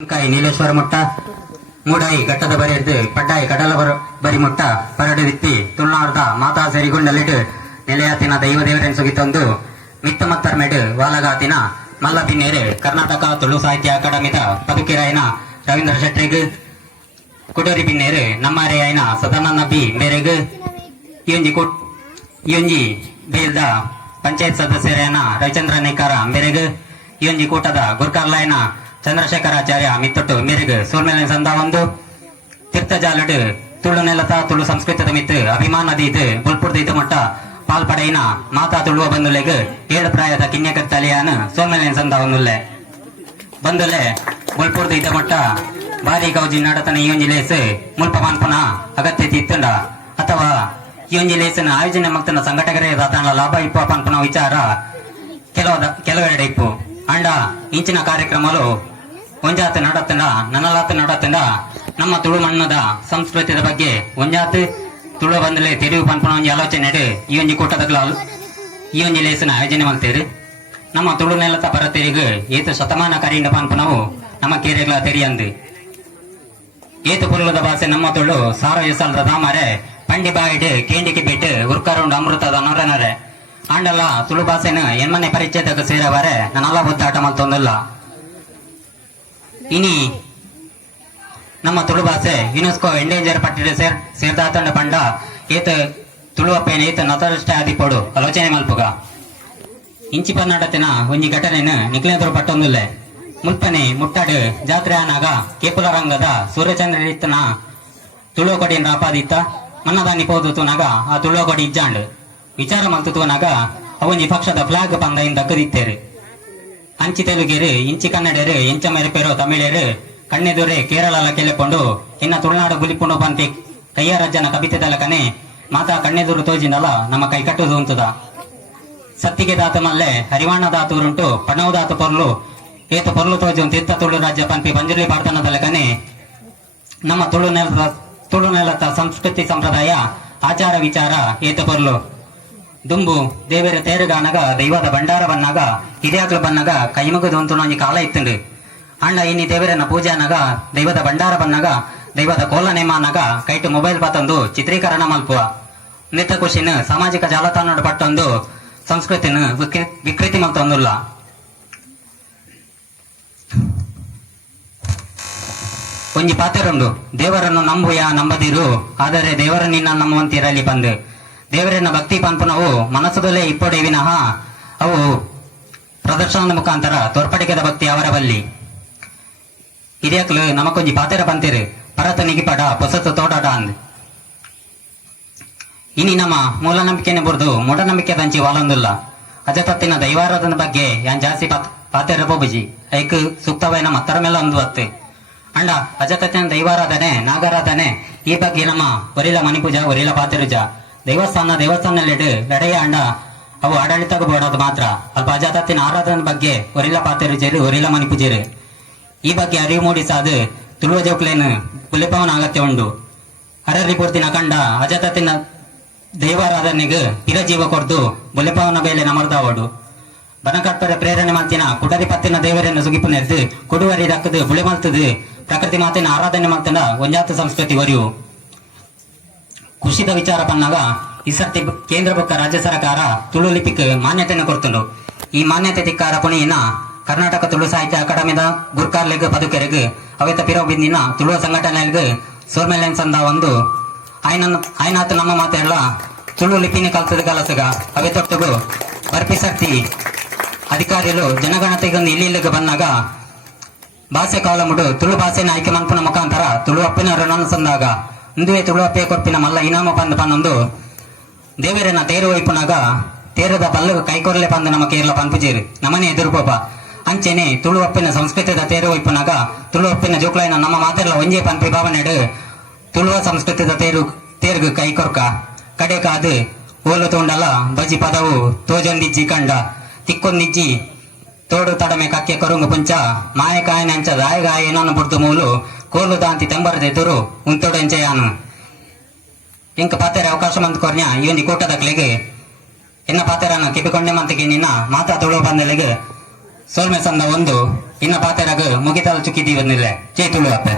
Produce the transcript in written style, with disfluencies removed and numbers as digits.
ಕಾಯಿ ನೀಲೇಶ್ವರ ಮುಟ್ಟ ಮೂಡಾಯಿ ಘಟ್ಟದ ಬರೆಯದ್ದು ಪಡ್ಡಾಯಿ ಕಡಲ ಬರಿ ಮುಟ್ಟ ಪರಡು ವಿತ್ತಿ ತುಳುನಾಡದ ಮಾತಾ ಸೆರಿಗುಂಡಲಿಟ್ಟು ನೆಲೆಯಾತಿನ ದೈವ ದೇವರನ್ನು ಸುಗಿತೊಂದು ಮಿತ್ತ ಮತ್ತರ್ ಮೆಡು ವಾಲಗಾತಿನ ಮಲ್ಲ ಬಿನ್ನೇರು ಕರ್ನಾಟಕ ತುಳು ಸಾಹಿತ್ಯ ಅಕಾಡೆಮಿದ ಬದುಕಿರಾಯನ ರವೀಂದ್ರ ಶೆಟ್ರಿಗ್ ಕುಡೂರಿ ಬಿನ್ನೇರು ನಮ್ಮಾರೆ ಆಯ್ನ ಸದಾನಂದ ಬಿ ಮೇರೆಗ್ ಇಯೊಂಜಿ ಬೇಲ್ದ ಪಂಚಾಯತ್ ಸದಸ್ಯರಾಯನ ರವಿಚಂದ್ರ ನೇಕಾರ ಮೇರೆಗ್ ಇಯೊಂಜಿ ಕೂಟದ ಗುರ್ಕಾರ್ಲಾಯನ ಚಂದ್ರಶೇಖರಾಚಾರ್ಯ ಮಿತ್ತೊಟ್ಟು ಮೇರೆಗ್ ಸೋಲ್ಮೇಲಿನ ಸಂದ ಒಂದು ತೀರ್ಥಜಾಲಡ್ ತುಳು ನೆಲತ ತುಳು ಸಂಸ್ಕೃತದ ಮಿತ್ ಅಭಿಮಾನದ ಇದು ಬುಲ್ಪುರ್ದ ಇದು ಮಟ್ಟ ಪಾಲ್ಪಡೆಯಿನ ಮಾತಾ ತುಳುವ ಬಂದುಲೆಗ್ 7 ಪ್ರಾಯದ ಕಿನ್ಯಕರ್ ತಲೆಯಾನ ಸೋಲ್ಮೇಲಿನ ಸಂದ ಒಂದುಲ್ಲೆ ಬಂದುಲೆ ಬುಲ್ಪುರ್ದ ಇದ ಮಟ್ಟ ಬಾರಿ ಗೌಜಿ ನಡತನ ಈಯೊಂಜಿ ಲೇಸ್ ಮುಲ್ಪ ಮಾನ್ಪನ ಅಗತ್ಯತೆ ಇತ್ತಂಡ ಅಥವಾ ಈಯೊಂಜಿ ಲೇಸನ ಆಯೋಜನೆ ಮಗ್ತನ ಸಂಘಟಕರೇ ದಾತನ ಲಾಭ ಇಪ್ಪ ಪನ್ಪನ ವಿಚಾರ ಕೆಲವೆರಡೆ ಇಪ್ಪು ಅಂಡ ಇಂಚಿನ ಕಾರ್ಯಕ್ರಮಗಳು ಒಂಜಾತ್ ನಡತಂಡ ನನಲಾತ್ ನಡತಂಡ ನಮ್ಮ ತುಳು ಮಣ್ಣದ ಸಂಸ್ಕೃತಿಯ ಬಗ್ಗೆ ಒಂಜಾತ್ ತುಳು ಬಂದಲೆ ತೆರಿವು ಪನ್ಪನ ಒಂಜಿ ಆಲೋಚನೆ ಈ ಒಂಜಿ ಕೂಟದ ಈ ಒಂಜಿ ಲೇಸನ ಆಯೋಜನೆ ಮಾಡ್ತೇರು ನಮ್ಮ ತುಳು ನೆಲತ ಪರತೆರಿಗ ಏತು ಶತಮಾನ ಕರೀಂಡ ಪನ್ಪನವು ನಮ್ಮ ಕೇರೆಗಳ ತೆರಿಯಂದು ಏತು ಪುರುಳದ ಭಾಷೆ ನಮ್ಮ ತುಳು ಸಾರ ಎಸಲ್ದ ದಾಮರೆ ಪಂಡಿ ಬಾಯಿಡ್ ಕೇಂಡಿಕೆ ಬಿಟ್ಟು ಉರ್ಕರುಂಡು ಅಮೃತದ ನೊರನರೆ ಆಂಡಲ್ಲ ತುಳು ಭಾಷೆನ ಎನ್ಮನೆ ಪರಿಚಯದಾಗ ಸೇರವರೆ ನಾನೆಲ್ಲ ಒದ್ದಾಟ ಮಲ್ತೊಂದಲ್ಲ ಇನಿ ನಮ್ಮ ತುಳು ಭಾಷೆ ಯುನೆಸ್ಕೋ ಎಂಡೇಂಜರ್ ಪಟ್ಟಿಡ ಸೇರ್ದಾತಂಡ ಪಂಡ ಏತ ತುಳುವಪ್ಪೇನ ಏತ ನತರಷ್ಟೇ ಆದಿಪೋಡು ಆಲೋಚನೆ ಮಲ್ಪುಗ ಇಂಚಿ ಪನ್ನಡತಿನ ಒಂಜಿ ಘಟನೆನ ನಿಕ್ಲೇಂದ್ರ ಪಟ್ಟೊಂದುಲ್ಲೆ ಮುಲ್ಪನೆ ಮುಟ್ಟಾಡು ಜಾತ್ರೆ ಆನಾಗ ಕೇಪುಲ ರಂಗದ ಸೂರ್ಯಚಂದ್ರ ಇತ್ತನ ತುಳು ಕೊಡಿಯಿಂದ ಆಪಾದಿತ್ತ ಮನ್ನದಾನಿ ಪೋದು ತೂನಾಗ ಆ ತುಳು ಕೊಡಿ ಇಜ್ಜಾಂಡ್ ವಿಚಾರ ಮಲ್ತು ತೂನಾಗ ಅವೊಂಜಿ ಪಕ್ಷದ ಫ್ಲಾಗ್ ಪಂದ ದಕ್ಕದಿತ್ತೇರು ಅಂಚಿ ತೆಲುಗೇರು ಇಂಚಿ ಕನ್ನಡರು ಎಂಚ ಮೆರಪೇರು ತಮಿಳೇರು ಕಣ್ಣೆದುರೆ ಕೇರಳ ಕೆಲೆಕೊಂಡು ಇನ್ನ ತುಳುನಾಡು ಗುಲಿಪುಂಡು ಪಂತಿ ಕಯ್ಯರಾಜನ ಕವಿತೆ ತಲಕನೆ ಮಾತಾ ಕಣ್ಣೆದುರು ತೋಜಿಂದಲ್ಲ ನಮ್ಮ ಕೈ ಕಟ್ಟುದು ಅಂತದ ಸತ್ತಿಗೆ ದಾತ ಮಲ್ಲೆ ಹರಿವಾಣ ದಾತೂರುಂಟು ಪಣವು ದಾತ ಪೊರ್ಲು ಏತು ಪೊರ್ಲು ತೋಜು ತೀರ್ಥ ತುಳು ರಾಜ್ಯ ಪಂಪಿ ಪಂಜುರ್ಲಿ ಪಾಡ್ತನ ತಲಕನೆ ನಮ್ಮ ತುಳು ನೆಲದ ಸಂಸ್ಕೃತಿ ಸಂಪ್ರದಾಯ ಆಚಾರ ವಿಚಾರ ಏತು ಪೊರ್ಲು ದುಂಬು ದೇವರ ತೇರುಗಾನಗ ದೈವದ ಭಂಡಾರ ಬನ್ನಾಗ ಹಿರಿಯಾಕ್ಲು ಬನ್ನಾಗ ಕೈಮುಗದು ಅಂತೂ ಒಂಜಿ ಕಾಲ ಇತ್ತುಂಡು ಅಂಡ ಇನ್ನಿ ದೇವರನ್ನ ಪೂಜಾನಾಗ ದೈವದ ಭಂಡಾರ ಬನ್ನಾಗ ದೈವದ ಕೋಲ ನೇಮಾನಾಗ ಕೈಟು ಮೊಬೈಲ್ ಪತ್ತೊಂದು ಚಿತ್ರೀಕರಣ ಮಲ್ಪುವ ನಿತ್ತ ಖುಷಿನ ಸಾಮಾಜಿಕ ಜಾಲತಾಣ ಪಟ್ಟೊಂದು ಸಂಸ್ಕೃತಿನ ವಿಕೃತಿ ಮಲ್ತೊಂದುಲ್ಲ ಒಂಜಿ ಪಾತೆರುಂಡು ದೇವರನ್ನು ನಂಬುಯ ನಂಬದಿರು ಆದರೆ ದೇವರ ನಿನ್ನ ನಂಬುವಂತಿರಲಿ ಬಂದು ದೇವರನ್ನ ಭಕ್ತಿ ಪನ್ಪುನವು ಮನಸ್ಸುದಲ್ಲೇ ಇಪ್ಪೊಡೆ ವಿನಃ ಅವು ಪ್ರದರ್ಶನದ ಮುಖಾಂತರ ತೋರ್ಪಡಿಕೆದ ಭಕ್ತಿ ಅವರ ಬಲ್ಲಿ ಹಿರಿಯಕ್ಲು ನಮಕೊಂಜಿ ಪಾತೆರ ಪಂತಿರು ಪರತ ನಿಗಿಪಡ ಪೊಸತು ತೋಟಾಟ ಅಂದ್ ಇನಿ ನಮ್ಮ ಮೂಲನಂಬಿಕೆನೆ ಬುರ್ದು ಮೂಢನಂಬಿಕೆ ದಂಚಿ ವಾಲೊಂದುಲ್ಲ ಅಜತತ್ತಿನ ದೈವಾರಾಧನ ಬಗ್ಗೆ ಯಾನ್ ಜಾಸ್ತಿ ಪಾತೆರ ಪೋಬುಜಿ ಐಕ್ ಸೂಕ್ತವೈನ ಮತ್ತರ ಮೇಲೆ ಒಂದು ಹೊತ್ತು ಅಂಡ ಅಜತತ್ತಿನ ದೈವಾರಾಧನೆ ನಾಗರಾಧನೆ ಈ ಬಗ್ಗೆ ನಮ್ಮ ಒರಿಲ ಮಣಿಪೂಜ ಒರಿಲ ಪಾತೆರುಜ ದೇವಸ್ಥಾನಲ್ಲಿಡು ಎಡೆಯ ಅಂಡ ಅವು ಆಡಳಿತಕ್ಕೆ ಬೋಡೋದು ಮಾತ್ರ ಅಲ್ಪ ಅಜಾತತ್ತಿನ ಆರಾಧನೆ ಬಗ್ಗೆ ಒರಿಲ ಪಾತೆರುಜೇರು ಒರಿಲ ಮಣಿಪೂಜೇರು ಈ ಬಗ್ಗೆ ಅರಿವು ಮೂಡಿಸಾದು ತುಳುವ ಜೋಕ್ಲೇನು ಕುಲಿಪವನ ಅಗತ್ಯ ಉಂಡು ಹರರಿ ಪೂರ್ತಿನ ಕಂಡ ಅಜತತ್ತಿನ ದೈವಾರಾಧನೆಗೆ ಪಿರಜೀವ ಕೊರ್ದು ಬುಲಿಪವನ ಬೇಲೆ ನಮರ್ದಾವಡು ಬನಕಟ್ಪರ ಪ್ರೇರಣೆ ಮಾತಿನ ಕುಡರಿ ಪತ್ತಿನ ದೇವರನ್ನು ಸುಗಿಪು ನೆರೆದು ಕುಡುವರಿ ದಕ್ಕದು ಬುಳಿ ಮಲ್ತದು ಪ್ರಕೃತಿ ಮಾತಿನ ಆರಾಧನೆ ಮಾತಂಡ ಒಂಜಾತ ಸಂಸ್ಕೃತಿ ಒರಿವು ಖುಷಿದ ವಿಚಾರ ಪನ್ನಾಗ ಈ ಸರ್ತಿ ಕೇಂದ್ರ ಬೊಕ್ಕ ರಾಜ್ಯ ಸರ್ಕಾರ ತುಳು ಲಿಪಿಕ್ ಮಾನ್ಯತೆಯನ್ನು ಕೊಡ್ತುಂಡು ಈ ಮಾನ್ಯತೆ ತಿಕ್ಕಾರ ಪುಣಿಯಿನ ಕರ್ನಾಟಕ ತುಳು ಸಾಹಿತ್ಯ ಅಕಾಡೆಮಿದ ಗುರ್ಕಾರ್ಲೆಗ್ ಪದುಕೆರೆಗ್ ಅವೇತ ಪಿರೋ ಬಿಂದಿನ ತುಳುವ ಸಂಘಟನೆಗ್ ಸೋರ್ಮೆಲೆನ್ ಸಂದ ಒಂದು ಆಯ್ನಾತ್ ನಮ್ಮ ಮಾತೆಲ್ಲ ತುಳು ಲಿಪಿನಿ ಕಲ್ತದ ಕಲಸಗ ಅವೇ ತೊಟ್ಟುಗು ಬರ್ಪಿಸಕ್ತಿ ಅಧಿಕಾರಿಗಳು ಜನಗಣತೆಗೊಂದು ಇಲ್ಲಿಗೆ ಬಂದಾಗ ಭಾಷೆ ಕಾಲಮುಡು ತುಳು ಭಾಷೆನ ಆಯ್ಕೆ ಮನ್ಪುನ ಮುಖಾಂತರ ತುಳು ಅಪ್ಪಿನ ಋಣ ಸಂದಾಗ ಇಂದುವೆ ತುಳು ಅಪ್ಪೆ ಕೊರ್ಪಿನ ಮಲ್ಲ ಇನಾಮ ಪಂದ್ ಪನ್ನೊಂದು ದೇವರನ್ನ ತೇರು ವೈಪುನಾಗ ತೇರದ ಪಲ್ಲಗ ಕೈಕೊರ್ಲೆ ಪಂದು ನಮ್ಮ ಕೇರಳ ಪನ್ಪುಜೇರು ನಮನೆ ಎದುರುಪೋಪ ಅಂಚೆನೆ ತುಳು ಅಪ್ಪಿನ ಸಂಸ್ಕೃತಿದ ತೇರು ವೈಪುನಾಗ ತುಳು ಅಪ್ಪಿನ ಜೋಕ್ಲಾಯಿನ ನಮ್ಮ ಮಾತೆಲ್ಲ ಒಂಜೆ ಪನ್ಪಿ ಭಾವನೆಡು ತುಳುವ ಸಂಸ್ಕೃತಿದ ತೇರ್ಗು ಕೈಕೊರ್ಕ ಕಡೆ ಕಾದು ಓಲು ತೋಂಡಲ ಬಜಿ ಪದವು ತೋಜೊಂದಿಜ್ಜಿ ಕಂಡ ತಿಕ್ಕೊಂದಿಜ್ಜಿ ತೋಡು ತಡಮೆ ಕಕ್ಕೆ ಕೊರುಂಗು ಪುಂಚ ಮಾಯ ಕಾಯನಂಚ ದಾಯಗಾಯ ಏನನ್ನು ಬುಡ್ದು ಮೂಲು ಕೋಲು ದಾಂತಿ ತೆಂಬರದೆ ತುರು ಉಂತೊಡೆಂಚೆಯಾನು ಇಂಕ ಪಾತೆರೆ ಅವಕಾಶ ಮಂತ್ ಕೊರ್ನ್ಯ ಈ ಒಂದು ಕೂಟದ ಕ್ಲೆಗೆ ಎನ್ನ ಪಾತೆರನ್ನು ಕಿಪಿಕೊಂಡೆ ಮಂತಿಗೆ ನಿನ್ನ ಮಾತಾ ತುಳು ಬಂದಲೆಗೆ ಸೋಲ್ಮೆ ಸಂದ ಒಂದು ಇನ್ನ ಪಾತೆರಾಗ ಮುಗಿತಾಲ ಚುಕ್ಕಿದಿ ಬಂದಿಲ್ಲ ಜೈ ತುಳು ಅಪ್ಪೆ